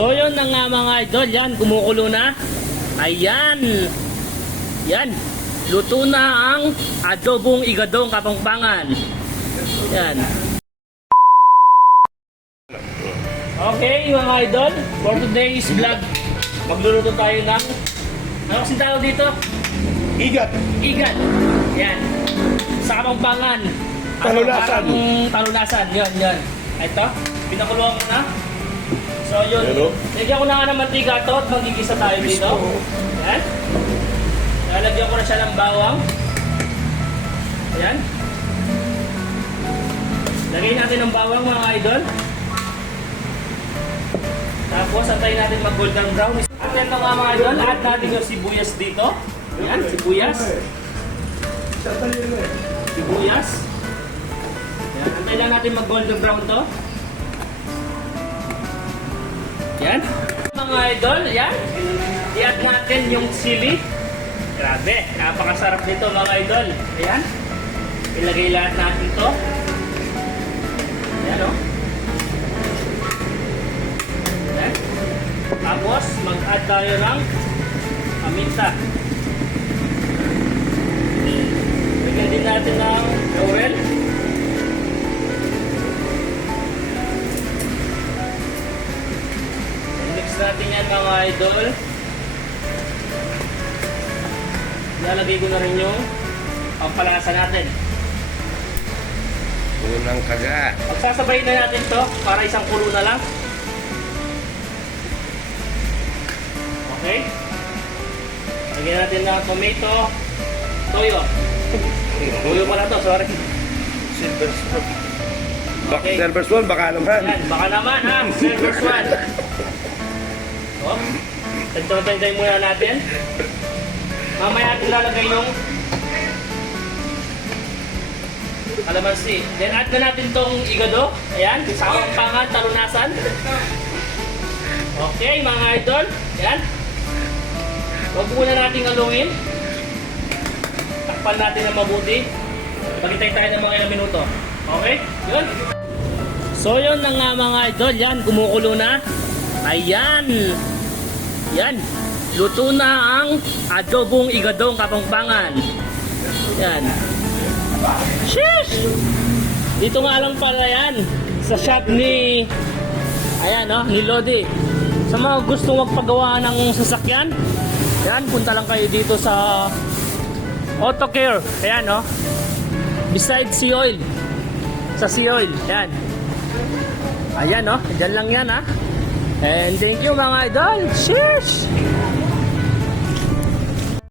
So yun na nga mga idol, yan, kumukulo na. Ayan. Yan. Luto na ang adobong igadong Kapampangan. Yan. Okay mga idol, for today's vlog, magluluto tayo ng, ano kasi tawag dito? Igat. Igat. Yan. Sa Kapampangan. Talunasan. Talunasan. Yun. Ito, pinakuluan ko na. So yun, lagyan ko na nga ng mantika ito at magigisa tayo dito. Yan. Lalagyan ko na siya ng bawang. Ayan. Lagay natin ng bawang mga idol. Tapos antayin natin mag golden brown. At ito mga idol, add natin yung sibuyas dito. Ayan, sibuyas. Sibuyas. Ayan, antayin lang natin mag golden brown to. Ayan. Mga idol, ayan. I-add natin yung sili. Grabe, napakasarap nito mga idol. Ayan. Ilagay lahat natin to. Ayan o. Ayan. Tapos, mag-add tayo ng paminta. Lagyan din natin ng laurel. Mix natin yan mga idol. Lalagay ko na rin yung pampalasa natin. Unang kagat. Pagsasabay na natin to para isang kulo na lang. Okay? Lagyan natin ng tomato, toyo. Toyo pala to, sorry. Silver spoon. Okay. Silver spoon, baka naman. Yan, baka naman ha, silver swan. Oh, tantay muna natin. Mamaya natin lalagay yung kalamansi. Then add na natin tong igado. Ayan, sa Kapampangan, talunasan. Okay mga idol. Ayan. Huwag muna natin haluin. Takpan natin ng mabuti. Pagintay tayo ng mga ilang minuto. Okay? Yun. So yun na nga mga idol. Yan, kumukulo na. Ayan. Yan. Luto na ang adobong igadong Kapampangan. Yan. Sheesh! Dito nga lang pala yan. Sa shop ni, ayan o, ni Lodi. Sa mga gusto magpagawa ng sasakyan, yan, punta lang kayo dito sa Auto Care. Ayan o. Beside Sea Oil. Sa Sea Oil. Yan. Ayan o. Dyan lang yan ha. And thank you mga idol. Cheers!